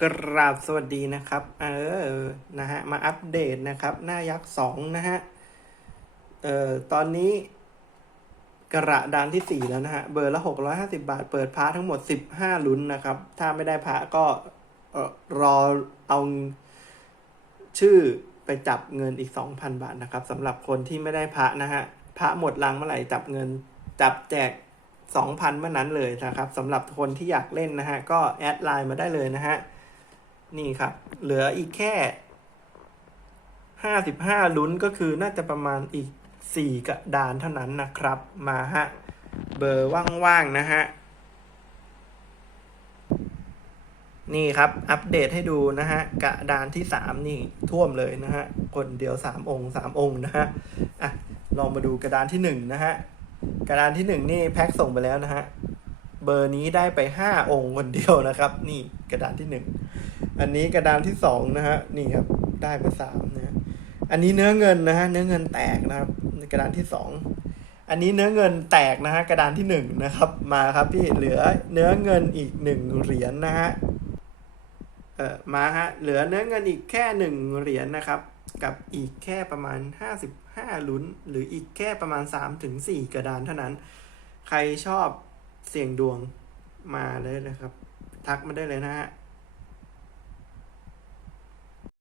กราบสวัสดีนะครับ เออ นะฮะ มาอัปเดตนะครับ หน้ายักษ์สองนะฮะ เอ่อ ตอนนี้ กระดานที่สี่แล้วนะฮะ เบอร์ละหกร้อยห้าสิบาท เปิดพาร์ททั้งหมดสิบห้าลุ้นนะครับ ถ้าไม่ได้พระก็เออรอเอาชื่อไปจับเงินอีกสองพันบาทนะครับสำหรับคนที่ไม่ได้พระนะฮะ พระหมดรังเมื่อไหร่จับเงิน จับแจกสองพันเมื่อนั้นเลยนะครับสำหรับคนที่อยากเล่นนะฮะ ก็แอดไลน์มาได้เลยนะฮะ นี่ครับ เหลืออีกแค่ห้าสิบห้าลุ้นก็คือน่าจะประมาณอีกสี่กระดานเท่านั้นนะครับ มาฮะ เบอร์ว่างๆนะฮะ นี่ครับอัปเดตให้ดูนะฮะ กระดานที่สามนี่ท่วมเลยนะฮะ คนเดียวสามองค์สามองค์นะฮะ อะ ลองมาดูกระดานที่หนึ่งนะฮะ กระดานที่หนึ่งนี่แพ็คส่งไปแล้วนะฮะ เบอร์นี้ได้ไปห้าองค์คนเดียวนะครับ นี่กระดานที่หนึ่งอันนี้กระดานที่สองนะฮะนี่ครับได้ไปสามนะอันนี้เนื้อเงินนะฮะเนื้อเงินแตกนะครับกระดานที่สองอันนี้เนื้อเงินแตกนะฮะกระดานที่หนึ่งนะครับมาครับพี่เหลือเนื้อเงินอีกหนึ่งเหรียญนะฮะเออมาฮะเหลือเนื้อเงินอีกแค่หนึ่งเหรียญนะครับ กับอีกแค่ประมาณห้าสิบห้าลุ้น หรืออีกแค่ประมาณสามถึงสี่กระดานเท่านั้น ใครชอบ เสี่ยงดวงมาเลยนะครับ ทักมาได้เลยนะฮะ